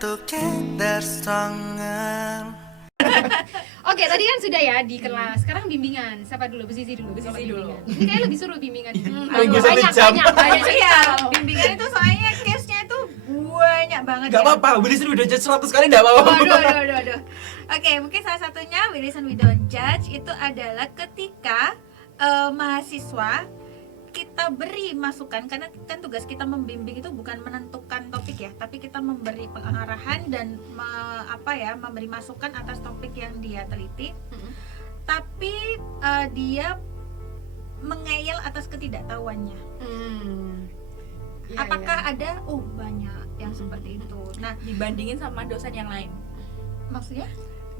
together stronger. Oke, tadi kan sudah ya di kelas. Sekarang bimbingan. Siapa dulu? Bu Sisi dulu. Ini kayaknya lebih seru bimbingan. Banyak ya. Bimbingan itu soalnya case-nya itu banyak banget. Gak apa-apa, We Listen We Don't Judge 100 kali gak apa-apa. Waduh. Oke, mungkin salah satunya We Listen We Don't Judge itu adalah ketika mahasiswa kita beri masukan, karena kan tugas kita membimbing itu bukan menentukan topik ya, tapi kita memberi pengarahan dan memberi masukan atas topik yang dia teliti. Tapi dia mengeyel atas ketidaktahuannya. Apakah ada? Oh, banyak yang seperti itu. Nah, dibandingin sama dosen yang lain. maksudnya?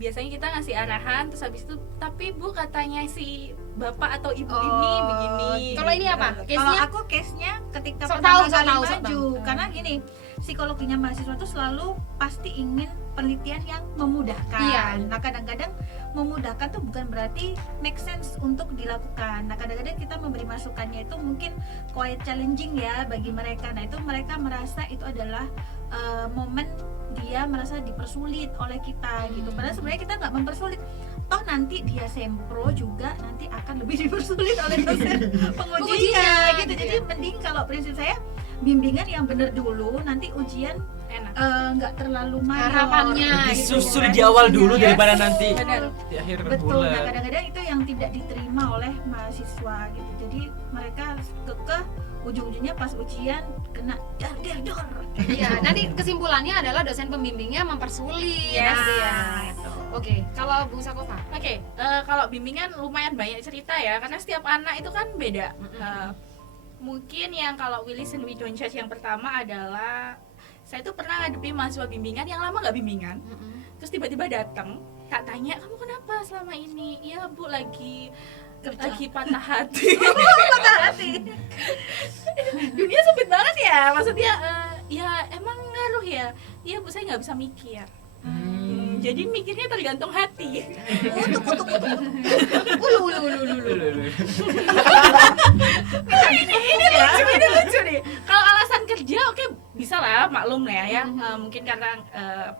Biasanya kita ngasih arahan, terus habis itu, tapi Bu katanya si bapak atau ibu ini begini. Kalau ini apa? Kalau aku case-nya ketika Sok pertama tahu, kali sok maju, tahu. karena gini, psikologinya mahasiswa itu selalu pasti ingin penelitian yang memudahkan. Iya. Nah, kadang-kadang memudahkan tuh bukan berarti make sense untuk dilakukan. Nah, kadang-kadang kita memberi masukannya itu mungkin quite challenging ya bagi mereka. Nah, itu mereka merasa itu adalah momen dia merasa dipersulit oleh kita gitu. Padahal sebenarnya kita nggak mempersulit. Toh nanti dia sempro juga nanti akan lebih dipersulit oleh dosen pengujinya gitu. Jadi mending kalau prinsip saya bimbingan yang bener dulu, nanti ujian Enak. nggak terlalu mayor Harapannya gitu Disusul kan. di awal dulu Yes. daripada nanti Benar. di akhir Betul. Nah, bulan. kadang-kadang itu yang tidak diterima oleh mahasiswa gitu. Jadi mereka kekeh, ujung-ujungnya pas ujian kena dor. Iya, nanti kesimpulannya adalah dosen pembimbingnya mempersulit. Yes, Nah, iya. Oke, kalau Bung Sakofa? Oke, kalau bimbingan lumayan banyak cerita ya, karena setiap anak itu kan beda. Mungkin yang kalau We Listen We Don't Judge yang pertama adalah saya tuh pernah ngadepi mahasiswa bimbingan yang lama nggak bimbingan, terus tiba-tiba datang, tak tanya kamu kenapa selama ini? Iya Bu, lagi patah hati. Patah hati. Dunia sempit banget ya, maksudnya ya emang ngaruh ya. Iya Bu, saya nggak bisa mikir. Jadi mikirnya tergantung hati. Ini lucu nih. Kalau alasan kerja oke, bisa lah, maklum lah ya. Mungkin karena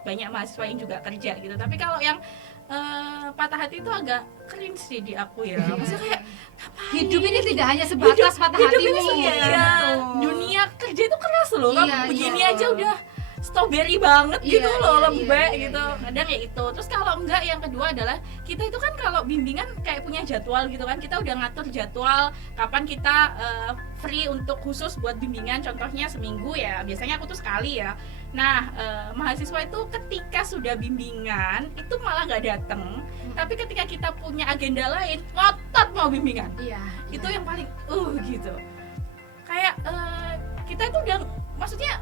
banyak mahasiswa yang juga kerja gitu. Tapi kalau yang patah hati itu agak cringe sih di aku ya. Maksudnya kayak ngapain? Hidup ini tidak hanya sebatas patah Hidup hatimu. ini dunia kerja itu keras loh. Iya, Kamu begini iya. aja udah strawberry banget gitu Iya, loh, iya, lembek iya. gitu. Kadang ya itu. Terus kalau enggak, yang kedua adalah kita itu kan kalau bimbingan kayak punya jadwal gitu kan. Kita udah ngatur jadwal kapan kita free untuk khusus buat bimbingan. Contohnya seminggu ya. Biasanya aku tuh sekali ya. Nah, mahasiswa itu ketika sudah bimbingan itu malah nggak datang. Tapi ketika kita punya agenda lain, ngotot mau bimbingan. Iya. Itu yang paling gitu. Kayak kita itu udah, maksudnya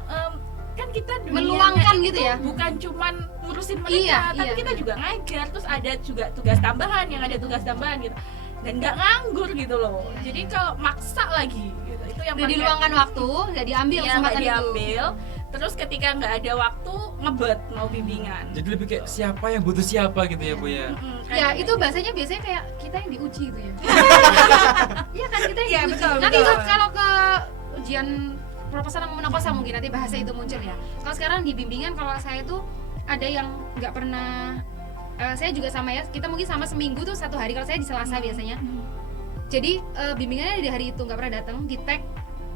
kan kita dunianya Meluangkan itu gitu ya? bukan cuman ngurusin mereka, Iya, tapi iya. kita juga ngajar, terus ada juga tugas tambahan gitu, dan nggak nganggur gitu loh. Jadi kalau maksa lagi gitu, itu yang Udah paling- diluangkan waktu, nggak diambil Iya, kesempatan nggak itu. diambil. Terus ketika nggak ada waktu, ngebet mau bimbingan. Jadi lebih kayak siapa yang butuh siapa gitu ya Bu ya. Ya itu bahasanya biasanya kayak kita yang diuji gitu ya. Iya kan, kita yang Iya, diuji. betul, Nanti betul. kalau ke ujian proposal sama menoposa mungkin nanti bahasa itu muncul ya. Kalau sekarang di bimbingan, kalau saya tuh ada yang nggak pernah, saya juga sama ya, kita mungkin sama seminggu tuh 1 hari, kalau saya di Selasa biasanya. Jadi bimbingannya di hari itu nggak pernah datang, di tag,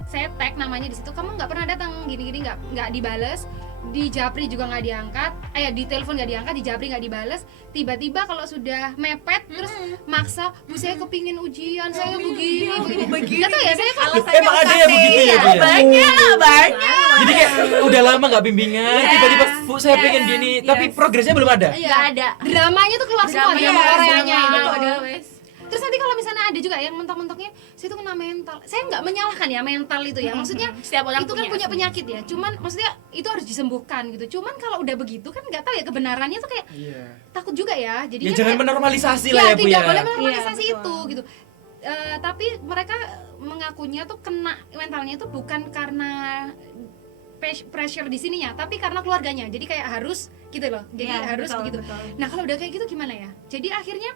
saya tag namanya di situ, kamu nggak pernah datang, gini-gini, nggak dibales, di Japri juga nggak diangkat, di telepon nggak diangkat, di Japri nggak dibales. Tiba-tiba kalau sudah mepet terus maksa, Bu saya kepingin ujian, saya begini. Nggak tahu ya, saya kok Emang ada yang begitu ya Bu ya? Banyak. Jadi kayak udah lama nggak bimbingan, tiba-tiba Bu saya pengen gini, tapi progresnya belum ada. Nggak ada. dramanya tuh keluar semua, drama Koreanya itu gitu. ada wes. Terus nanti kalau misalnya ada juga yang mentok-mentoknya, saya tuh kena mental. Saya nggak menyalahkan ya mental itu ya. Maksudnya Setiap orang itu kan punya penyakit ya. Cuman maksudnya itu harus disembuhkan gitu. Cuman kalau udah begitu kan nggak tahu ya kebenarannya tuh kayak takut juga ya. Jadi Ya kan jangan kayak- menormalisasi lah ya Bu tidak ya. boleh menormalisasi Iya, itu gitu. Tapi mereka mengakunya tuh kena mentalnya itu bukan karena pressure di sininya, tapi karena keluarganya. Jadi kayak harus gitu loh. Jadi Iya, harus betul, begitu. betul. Nah kalau udah kayak gitu gimana ya? Jadi akhirnya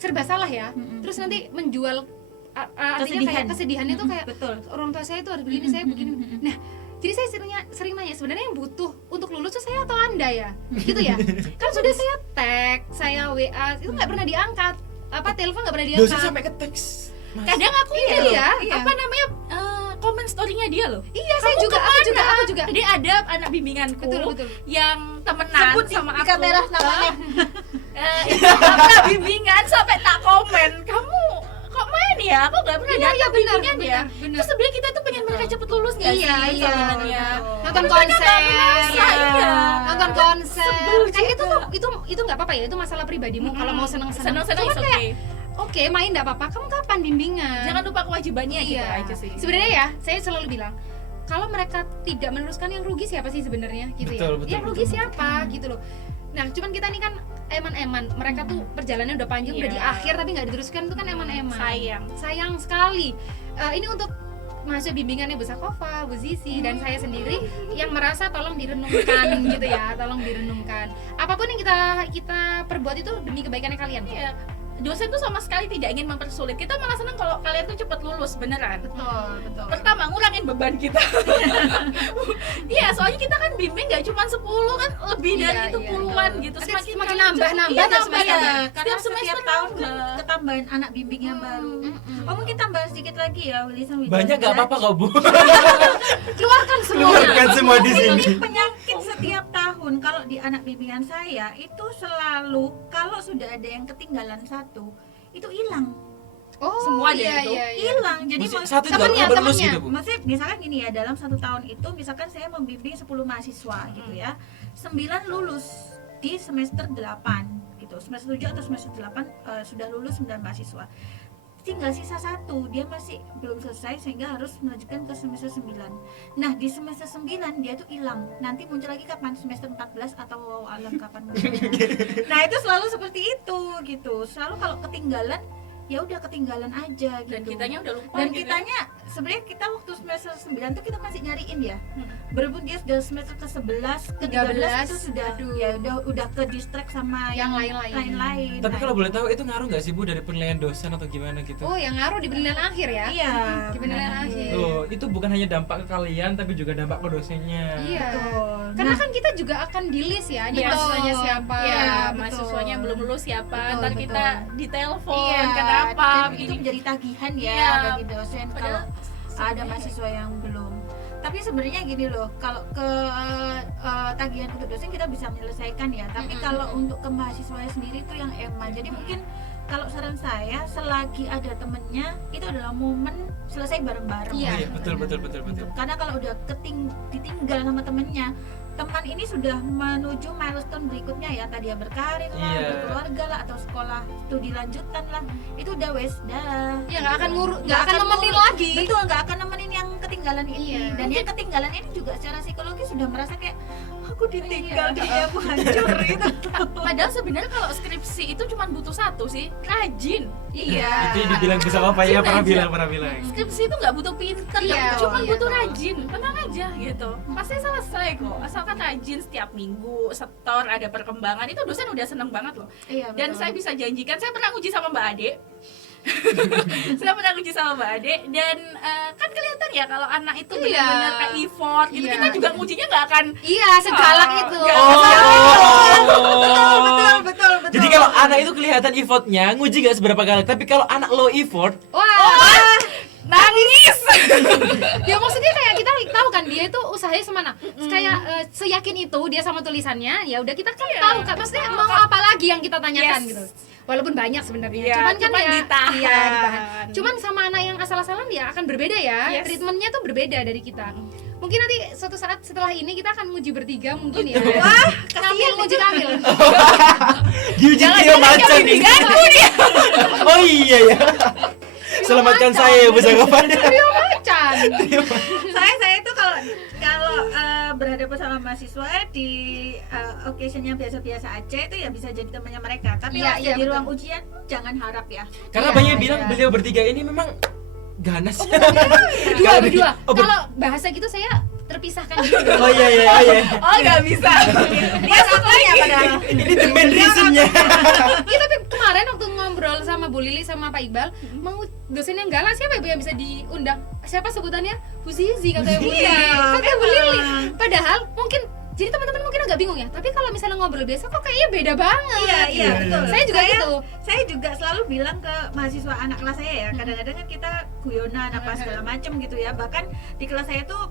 serba salah ya. Terus nanti menjual artinya kayak kesedihan itu kayak betul. orang tua saya itu harus begini, saya begini. Nah Jadi saya sering nanya, sebenarnya yang butuh untuk lulus tuh saya atau Anda ya? Gitu ya. Kan sudah saya tag, saya WA, itu nggak pernah diangkat. Apa telepon nggak pernah diangkat. Dosen sampai ke teks. Mas. Kadang aku Iya. apa namanya komen story-nya dia loh. Iya, aku juga. Jadi ada anak bimbinganku Betul. yang temenan Sebut sama di aku. kamera namanya. Itu anak bimbingan sampai tak komen. Kamu kok main ya? Aku nggak pernah datang bimbingan ya. benar. Terus sebenarnya kita tuh pengen mereka cepet lulus nggak Iya, sih? iya. Sebenarnya. Nonton Tapi mereka konser, nggak merasa, iya. nonton konser. Sebel Kayak juga. itu nggak apa-apa ya, itu masalah pribadimu. Kalau mau seneng-seneng, Senang-senang cuman is kayak, okay. oke, main nggak apa-apa. Kamu kapan bimbingan? Jangan lupa kewajibannya gitu Iya. aja sih. Sebenarnya ya, saya selalu bilang, kalau mereka tidak meneruskan, yang rugi siapa sih sebenarnya, gitu Betul, ya? Yang rugi betul. siapa, gitu loh. Nah, cuman kita nih kan eman-eman. Mereka tuh perjalanannya udah panjang, udah Iya. di akhir tapi nggak diteruskan, itu kan eman-eman. Sayang sekali. Ini untuk masuk bimbingannya Bu Sakofa, Bu Zizi, dan saya sendiri yang merasa tolong direnungkan gitu ya, tolong direnungkan. Apapun yang kita perbuat itu demi kebaikannya kalian. Iya. Dosen tuh sama sekali tidak ingin mempersulit. Kita malah senang kalau kalian tuh cepat lulus beneran. Betul. Pertama, ngurangin beban kita. Iya, soalnya kita kan bimbing nggak cuma 10 kan, lebih Iya, dari itu iya, puluhan betul. gitu. Nanti Semakin semakin kalian nambah cepat- tiap iya, semester. nambah. Karena Setiap semester tahun nambah. ketambahan anak bimbingnya baru. Oh, mungkin tambah sedikit lagi ya, Willy sama Widya. Banyak nggak apa-apa kok Bu. Keluarkan semua. Keluarkan semua di Ini sini. penyakit setiap tahun. Kalau di anak bimbingan saya itu selalu kalau sudah ada yang ketinggalan satu itu hilang. Oh, Semua deh iya, itu. iya, iya. Hilang. Jadi Mesti mau- satu juga temennya, nggak lulus temennya. gitu Bu. maksudnya misalkan gini ya, dalam 1 tahun itu misalkan saya membimbing 10 mahasiswa gitu ya, 9 lulus di semester 8 gitu, semester 7 atau semester 8 sudah lulus 9 mahasiswa, tinggal sisa 1, dia masih belum selesai sehingga harus melanjutkan ke semester 9. Nah di semester 9 dia tuh hilang, nanti muncul lagi kapan, semester 14 atau alam kapan munculnya. Nah itu selalu seperti itu gitu, selalu kalau ketinggalan ya udah ketinggalan aja gitu. Dan kitanya udah lupa. Dan gitu. kitanya sebenarnya kita waktu semester 9 tuh kita masih nyariin ya. Hmm. Berhubung dia sudah semester ke-11, ke-13 itu sudah aduh. ya udah ke distract sama Yang lain-lain. Tapi kalau boleh tahu itu ngaruh nggak sih Bu dari penilaian dosen atau gimana gitu? Oh, yang ngaruh di penilaian akhir ya? iya, Di penilaian akhir. Tuh, itu bukan hanya dampak ke kalian tapi juga dampak ke dosennya. Iya. Betul. Karena Nah, kan kita juga akan di list ya, di Iya. mahasiswanya siapa. Iya, betul. mahasiswanya belum lulus siapa, Betul, ntar betul. kita ditelepon iya, kenapa dan itu begini. menjadi tagihan ya Iya. bagi dosen Padahal kalau ada mahasiswa yang belum. Tapi sebenarnya gini loh, kalau ke tagihan untuk dosen kita bisa menyelesaikan ya. Tapi kalau untuk ke mahasiswanya sendiri itu yang eman. Jadi mungkin kalau saran saya, selagi ada temennya, itu adalah momen selesai bareng-bareng. Iya. Oh, iya, betul. Karena kalau udah ditinggal sama temennya, teman ini sudah menuju milestone berikutnya ya, tadi ya berkarir lah, Iya. berkeluarga lah, atau sekolah studi lanjutan lah, itu udah wes dah. Ya nggak akan nggak akan nemenin lagi. Betul, nggak akan nemenin yang ketinggalan ini. Iya. Dan yang ketinggalan ini juga secara psikologis sudah merasa kayak aku ditinggal, dunia aku hancur gitu. Padahal sebenarnya kalau skripsi itu cuma butuh satu sih, rajin. Iya. Itu yang dibilang bisa apa ya, pernah Rajin bilang. Skripsi itu nggak butuh pinter, Iya, cuma iya, butuh betul. rajin, tenang aja gitu. Pasti selesai kok, asalkan rajin setiap minggu, setor, ada perkembangan, itu dosen udah seneng banget loh. Iya, Dan betul. saya bisa janjikan, saya pernah uji sama Mbak Ade. Saya pernah uji sama Mbak Ade dan kan kelihatan ya kalau anak itu Iya. benar-benar kayak effort gitu. Iya. Kita juga ngujinya nggak akan Iya, segalak Oh, itu. nggak betul. Jadi kalau anak itu kelihatan effortnya, nguji nggak seberapa kali. Tapi kalau anak low effort, Wah, nangis. ya maksudnya kayak kita tahu kan dia itu usahanya semana. Kayak seyakin itu dia sama tulisannya, ya udah kita kan Iya. tahu kan maksudnya mau apa lagi yang kita tanyakan Yes. gitu. Walaupun banyak sebenarnya, Iya, cuman kan cuman ya ditahan. iya, ditahan. Cuman sama anak yang asal-asalan ya akan berbeda ya. Yes. Treatmentnya tuh berbeda dari kita. Mungkin nanti suatu saat setelah ini kita akan nguji bertiga mungkin ya. Wah, Kamil nguji Kamil. diuji trio macan nih. Oh iya ya. Selamatkan macan. saya ya Bu Sakofa. Trio macan. saya itu kalau berhadapan sama mahasiswa di occasionnya biasa-biasa aja itu ya bisa jadi temannya mereka. Tapi Iya, kalau iya, di betul. ruang ujian jangan harap ya. Karena Iya, banyak yang bilang iya. beliau bertiga ini memang ganas. Berdua. Oh, Kalau bahasa gitu saya terpisahkan gitu. Oh iya. Oh nggak bisa. Dia satunya padahal. Ini the main reasonnya. Iya, tapi kemarin waktu ngobrol sama Bu Lili sama Pak Iqbal dosennya enggak lah, siapa ibu yang bisa diundang, siapa sebutannya Bu Zizi katanya Bu Lili, Iya, katanya Bu Lili. memang. Padahal mungkin jadi teman-teman mungkin agak bingung ya, tapi kalau misalnya ngobrol biasa kok kayaknya beda banget. Iya, iya, betul. Saya juga gitu. Saya juga selalu bilang ke mahasiswa anak kelas saya ya, kadang-kadang kan kita guyonan apa segala macem gitu ya. Bahkan di kelas saya tuh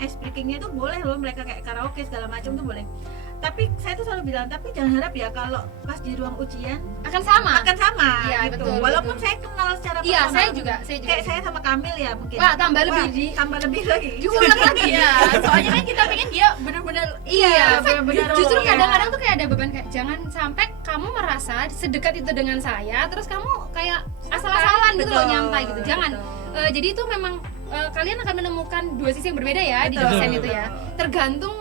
ice breakingnya tuh boleh loh, mereka kayak karaoke segala macam tuh boleh. Tapi saya tuh selalu bilang, tapi jangan harap ya kalau pas di ruang ujian Akan sama. akan sama Iya, gitu. betul, Walaupun betul. saya kenal secara Iya, personal. saya juga. Kayak saya sama Kamil ya mungkin. Wah, tambah lebih tambah lebih lagi. diulang lagi ya. Soalnya kan kita pengen dia bener-bener Iya, benar-benar justru loh. kadang-kadang tuh kayak ada beban kayak jangan sampai kamu merasa sedekat itu dengan saya, terus kamu kayak asal-asalan gitu loh Betul, nyampai gitu. Jangan. betul. Jadi itu memang kalian akan menemukan dua sisi yang berbeda ya di Betul, dosen betul, itu ya. betul. Tergantung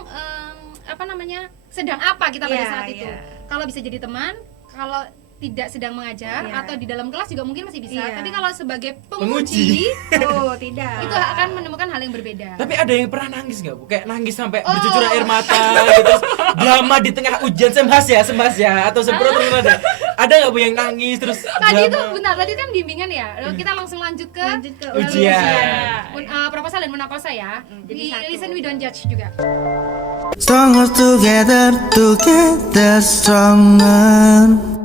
sedang apa kita pada Iya, saat itu. iya. Kalau bisa jadi teman, kalau tidak sedang mengajar Iya. atau di dalam kelas juga mungkin masih bisa. Iya. Tapi kalau sebagai Penguji. penguji, Oh, tidak. itu akan menemukan hal yang berbeda. Tapi ada yang pernah nangis nggak Bu? Kayak nangis sampai Oh. bercucuran air mata gitu, terus drama di tengah ujian sembas ya atau semprot terus ada. Ada nggak Bu yang nangis terus Tadi itu drama? bentar, tadi kan bimbingan ya. Kita langsung lanjut ke Ujian. proposal dan munakosa ya. jadi Di satu. listen we don't judge juga. Stronger together, together stronger.